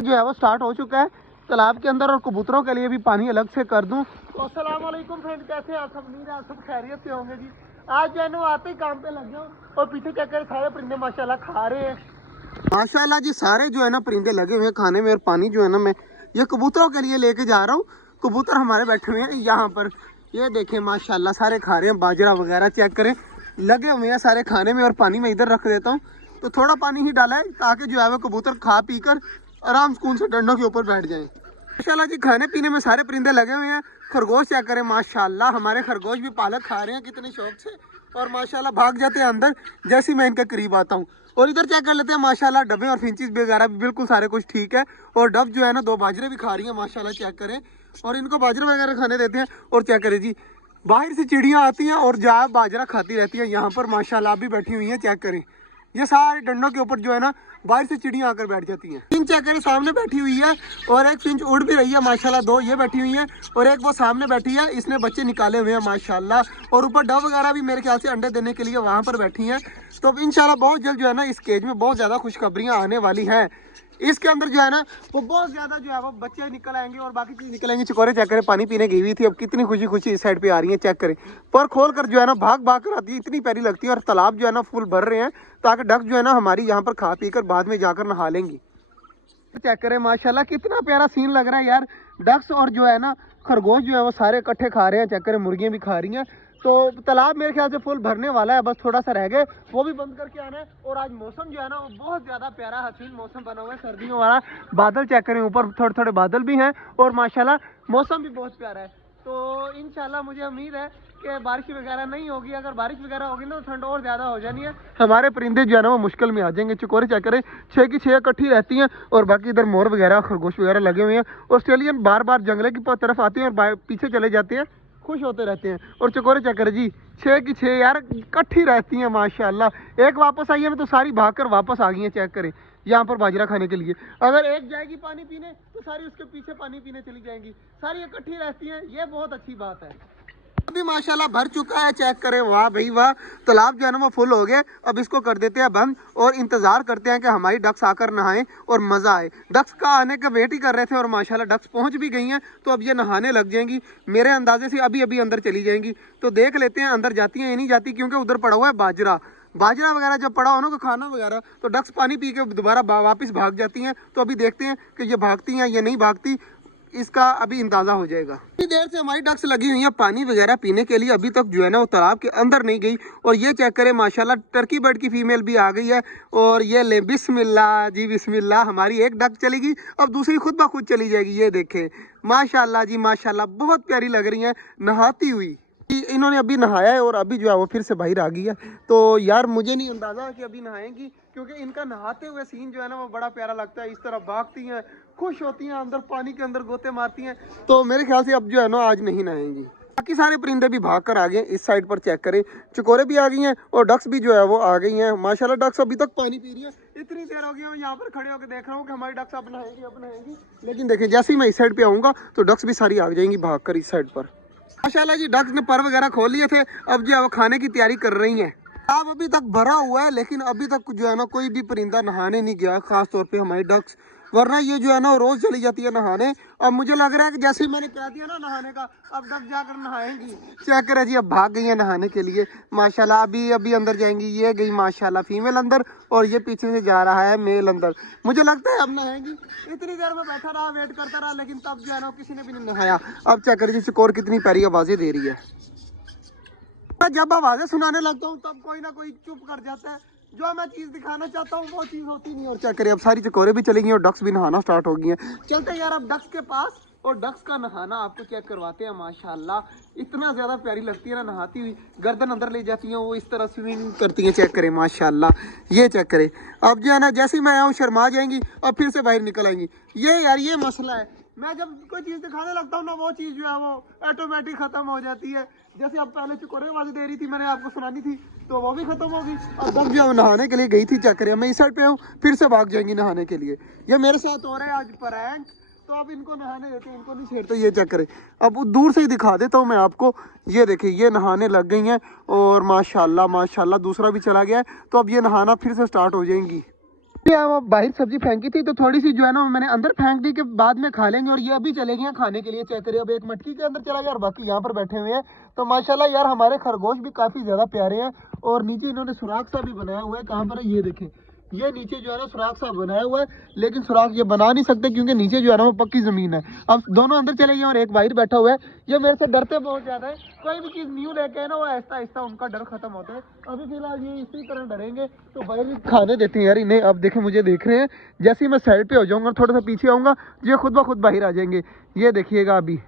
जो है वो स्टार्ट हो चुका है तालाब के अंदर, और कबूतरों के लिए भी पानी अलग से कर दूं। तो अस्सलाम वालेकुम फ्रेंड, कैसे आप सब? उम्मीद है आप सब खैरियत से होंगे जी। आज जो है ना आते ही काम पे लग जाओ, और पीछे क्या कर सारे परिंदे माशाल्लाह खा रहे हैं। माशाल्लाह जी सारे जो है ना परिंदे लगे हुए हैं खाने में, और पानी जो है ना मैं ये कबूतरों के लिए लेके जा रहा हूँ। कबूतर हमारे बैठे हुए हैं यहाँ पर, ये देखें माशाल्लाह सारे खा रहे हैं। बाजरा वगैरह चेक करें, लगे हुए हैं सारे खाने में। और पानी मैं इधर रख देता हूँ, तो थोड़ा पानी ही डाला है ताकि जो है वो कबूतर खा पी कर आराम सुकून से डंडों के ऊपर बैठ जाएं। माशाल्लाह जी खाने पीने में सारे परिंदे लगे हुए हैं। खरगोश चेक करें माशाल्लाह, हमारे खरगोश भी पालक खा रहे हैं कितने शौक से, और माशाल्लाह भाग जाते हैं अंदर जैसे ही मैं इनके करीब आता हूँ। और इधर चेक कर लेते हैं माशाल्लाह डबे और फिंचीज वगैरह भी बिल्कुल सारे कुछ ठीक है। और डब जो है ना 2 बाजरे भी खा रही है माशाल्लाह, चेक करें। और इनको बाजरे वगैरह खाने देते हैं। और चेक करें जी बाहर से चिड़ियाँ आती हैं और जा बाजरा खाती रहती है यहाँ पर माशाल्लाह भी बैठी हुई हैं। चेक करें ये सारे डंडों के ऊपर जो है ना बाहर से चिड़ियाँ आकर बैठ जाती हैं। फिंच चेक करें सामने बैठी हुई है, और एक फिंच उड़ भी रही है माशाल्लाह। 2 ये बैठी हुई हैं, और एक वो सामने बैठी है, इसने बच्चे निकाले हुए हैं माशाल्लाह। और ऊपर डव वगैरह भी मेरे ख्याल से अंडे देने के लिए वहाँ पर बैठी हैं। तो अब इंशाल्लाह बहुत जल्द जो है ना इस केज में बहुत ज़्यादा खुशखबरियाँ आने वाली हैं। इसके अंदर जो है ना वो बहुत ज़्यादा जो है वो बच्चे निकल आएंगे और बाकी चीज़ निकल आएंगे। चिकोरे चेक करें पानी पीने गई हुई थी, अब कितनी खुशी खुशी इस साइड पे आ रही है। चेक करें पर खोल कर जो है ना भाग भाग कर आती है, इतनी प्यारी लगती है। और तालाब जो है ना फुल भर रहे हैं ताकि डक जो है ना हमारी यहाँ पर खा पी कर बाद में जाकर नहा लेंगी। चेक करें माशाल्लाह कितना प्यारा सीन लग रहा है यार। डक्स और जो है ना खरगोश जो है वो सारे इकट्ठे खा रहे हैं। चेक करें मुर्गियाँ भी खा रही हैं। तो तालाब मेरे ख्याल से फुल भरने वाला है, बस थोड़ा सा रह गए वो भी बंद करके आना है। और आज मौसम जो है ना वो बहुत ज़्यादा प्यारा हसीन मौसम बना हुआ है, सर्दियों वाला। बादल चेक करें ऊपर थोड़े थोड़े बादल भी हैं, और माशाल्लाह मौसम भी बहुत प्यारा है। तो इंशाल्लाह मुझे उम्मीद है कि बारिश वगैरह नहीं होगी। अगर बारिश वगैरह होगी ना तो ठंड और ज़्यादा हो जानी है। हमारे परिंदे जो है ना वो मुश्किल में आ जाएंगे। चिकोरे चेक करें 6 की 6 इकट्ठी रहती हैं, और बाकी इधर मोर वगैरह खरगोश वगैरह लगे हुए हैं। ऑस्ट्रेलियन बार बार जंगले की तरफ आते हैं और पीछे चले जाते हैं, खुश होते रहते हैं। और चकोरे चेक करें जी 6 की 6 यार इकट्ठी रहती हैं माशाल्लाह। एक वापस आई है ना तो सारी भागकर वापस आ गई हैं। चेक करें यहाँ पर बाजरा खाने के लिए, अगर एक जाएगी पानी पीने तो सारी उसके पीछे पानी पीने चली जाएंगी। सारी इकट्ठी रहती हैं, ये बहुत अच्छी बात है। अभी माशाल्लाह भर चुका है। चेक करें वाह भाई वाह, तालाब जो है ना वो फुल हो गए। अब इसको कर देते हैं बंद, और इंतजार करते हैं कि हमारी डक्स आकर नहाएं और मज़ा आए। डक्स का आने का वेट ही कर रहे थे, और माशाल्लाह डक्स पहुंच भी गई हैं। तो अब ये नहाने लग जाएंगी, मेरे अंदाजे से अभी अभी अंदर चली जाएंगी। तो देख लेते हैं अंदर जाती हैं या नहीं जाती, क्योंकि उधर पड़ा हुआ है बाजरा वगैरह। जब पड़ा हो ना खाना वगैरह तो डक्स पानी पी के दोबारा वापस भाग जाती हैं। तो अभी देखते हैं कि ये भागती हैं या नहीं भागती, इसका अभी अंदाजा हो जाएगा। इतनी देर से हमारी डक्स लगी हुई है पानी वगैरह पीने के लिए, अभी तक जो है ना वो तालाब के अंदर नहीं गई। और ये चेक करें माशाल्लाह टर्की बर्ड की फीमेल भी आ गई है। और ये ले बिस्मिल्लाह जी बिस्मिल्लाह, हमारी एक डक चलेगी, अब दूसरी खुद ब खुद चली जाएगी। ये देखें माशाल्लाह जी माशाल्लाह बहुत प्यारी लग रही है नहाती हुई। इन्होंने अभी नहाया है और अभी जो है वो फिर से बाहर आ गई है। तो यार मुझे नहीं अंदाजा कि अभी नहाएंगी, क्योंकि इनका नहाते हुए सीन जो है ना वो बड़ा प्यारा लगता है। इस तरह भागती हैं, खुश होती हैं, अंदर पानी के अंदर गोते मारती हैं। तो मेरे ख्याल से अब जो है ना आज नहीं नहाएंगी। बाकी सारे परिंदे भी भाग कर आ गए। इस साइड पर चेक करें चकोरे भी आ गई हैं, और डक्स भी जो है वो आ गई हैं माशाल्लाह। डक्स अभी तक पानी पी रही है, इतनी देर हो गई है यहाँ पर खड़े होकर देख रहा हूँ कि हमारी डक्स अब नहाएंगी। लेकिन देखें जैसे ही मैं इस साइड पे आऊँगा तो डक्स भी सारी आ जाएंगी भाग कर इस साइड पर। माशाल्लाह जी डक्स ने पर वगैरह खोल लिए थे, अब जो है वो खाने की तैयारी कर रही हैं। अब अभी तक भरा हुआ है, लेकिन अभी तक जो है ना कोई भी परिंदा नहाने नहीं गया, खास तौर पे हमारी डक्स। वरना ये जो है ना रोज चली जाती है नहाने। अब मुझे लग रहा है कि जैसे ही मैंने कह दिया ना नहाने का, अब डक जाकर नहाएंगी। चेक करें जी अब भाग गई है नहाने के लिए माशाल्लाह। अभी अभी अंदर जाएंगी। ये गई माशाल्लाह फीमेल अंदर, और ये पीछे से जा रहा है मेल अंदर। मुझे लगता है अब नहाएंगी। इतनी देर में बैठा रहा वेट करता रहा, लेकिन तब जो है ना किसी ने भी नहीं नहाया। अब चेक करें जी चकोर कितनी प्यारी आवाजें दे रही है। जब आवाजें सुनाने लगता हूँ तब कोई ना कोई चुप कर जाता है। जो मैं चीज दिखाना चाहता हूँ वो चीज होती नहीं। और चेक करें अब सारी चकोरे भी चली गई और डक्स भी नहाना स्टार्ट हो गई हैं। चलते यार अब डक्स के पास, और डक्स का नहाना आपको चेक करवाते हैं। माशाल्लाह इतना ज्यादा प्यारी लगती है ना नहाती हुई, गर्दन अंदर ले जाती हैं वो, इस तरह स्विमिंग करती हैं। चेक करें माशाल्लाह, ये चेक करें। अब जो है ना जैसे ही मैं आऊँ शर्मा जाएंगी और फिर से बाहर निकल आएंगी। ये यार ये मसला है, मैं जब कोई चीज़ दिखाने लगता हूँ ना वो चीज़ जो है वो ऑटोमेटिक ख़त्म हो जाती है। जैसे अब पहले चकोरे आवाज़ दे रही थी, मैंने आपको सुनानी थी, तो वो भी ख़त्म होगी। अब जब जो नहाने के लिए गई थी चेक करें, मैं इस साइड पे हूँ, फिर से भाग जाएंगी नहाने के लिए। ये मेरे साथ हो रहा है आज प्रैंक। तो अब इनको नहाने देते हैं, इनको नहीं छेड़ते। ये चेक करें, अब दूर से ही दिखा देता हूँ मैं आपको। ये देखिए ये नहाने लग गई हैं, और माशाल्लाह माशाल्लाह दूसरा भी चला गया है। तो अब ये नहाना फिर से स्टार्ट हो जाएंगी। हम बाहर सब्जी फेंकी थी तो थोड़ी सी जो है ना मैंने अंदर फेंक दी कि बाद में खा लेंगे, और ये अभी चले गए हैं खाने के लिए। चेक करिए, अब एक मटकी के अंदर चला गया और बाकी यहाँ पर बैठे हुए हैं। तो माशाल्लाह यार हमारे खरगोश भी काफी ज्यादा प्यारे हैं। और नीचे इन्होंने सुराख सा भी बनाया हुआ है। कहाँ पर है ये देखें, ये नीचे जो है ना सुराख सा बनाया हुआ है, लेकिन सुराख ये बना नहीं सकते क्योंकि नीचे जो है ना वो पक्की जमीन है। अब दोनों अंदर चले गए और एक बाहर बैठा हुआ है। ये मेरे से डरते बहुत ज्यादा है। कोई भी चीज न्यू लेके है ना वो आहिस्ता आहिस्ता उनका डर खत्म होता है। अभी फिलहाल ये इसी तरह डरेंगे तो बाहर खाने देते हैं यार इन्हें। अब देखें मुझे देख रहे हैं, जैसे ही मैं साइड पे हो जाऊंगा थोड़ा सा पीछे आऊंगा, ये खुद ब खुद बाहर आ जाएंगे। ये देखिएगा अभी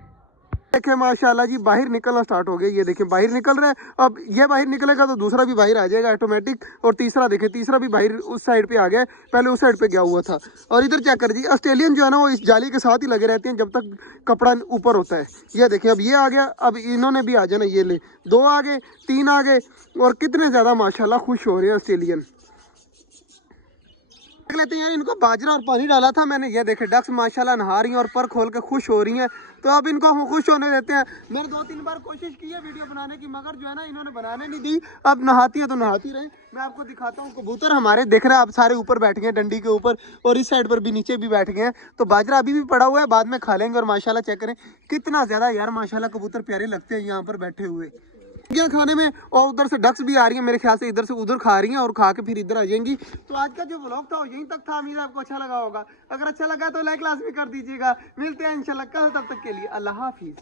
देखें माशाल्लाह जी बाहर निकलना स्टार्ट हो गया। ये देखें बाहर निकल रहे हैं। अब ये बाहर निकलेगा तो दूसरा भी बाहर आ जाएगा ऑटोमेटिक। और तीसरा देखें, तीसरा भी बाहर उस साइड पे आ गया, पहले उस साइड पे गया हुआ था। और इधर चेक कर जी, ऑस्ट्रेलियन जो है ना वो इस जाली के साथ ही लगे रहते हैं जब तक कपड़ा ऊपर होता है। ये देखें अब ये आ गया, अब इन्होंने भी आ जाना। ये ले, 2 आ गए, 3 आ गए, और कितने ज़्यादा माशाल्लाह खुश हो रहे हैं ऑस्ट्रेलियन। देख लेते हैं यार, इनको बाजरा और पानी डाला था मैंने। ये देखे डक्स माशाल्लाह नहा रही हैं और पर खोल के खुश हो रही हैं। तो अब इनको हम खुश होने देते हैं। मैंने 2-3 बार कोशिश की है वीडियो बनाने की, मगर जो है ना इन्होंने बनाने नहीं दी। अब नहाती है तो नहाती रहे। मैं आपको दिखाता हूँ कबूतर हमारे, देख रहे हैं आप सारे ऊपर बैठ गए हैं डंडी के ऊपर, और इस साइड पर भी नीचे भी बैठ गए हैं। तो बाजरा अभी भी पड़ा हुआ है, बाद में खा लेंगे। और माशाल्लाह चेक करें कितना ज़्यादा यार माशाल्लाह कबूतर प्यारे लगते हैं यहाँ पर बैठे हुए खाने में। और उधर से डक्स भी आ रही है मेरे ख्याल से, इधर से उधर खा रही हैं और खा के फिर इधर आ जाएंगी। तो आज का जो व्लॉग था वो यहीं तक था। उम्मीद है आपको अच्छा लगा होगा। अगर अच्छा लगा तो लाइक लाजमी कर दीजिएगा। मिलते हैं इंशाल्लाह कल, तब तक के लिए अल्लाह हाफिज़।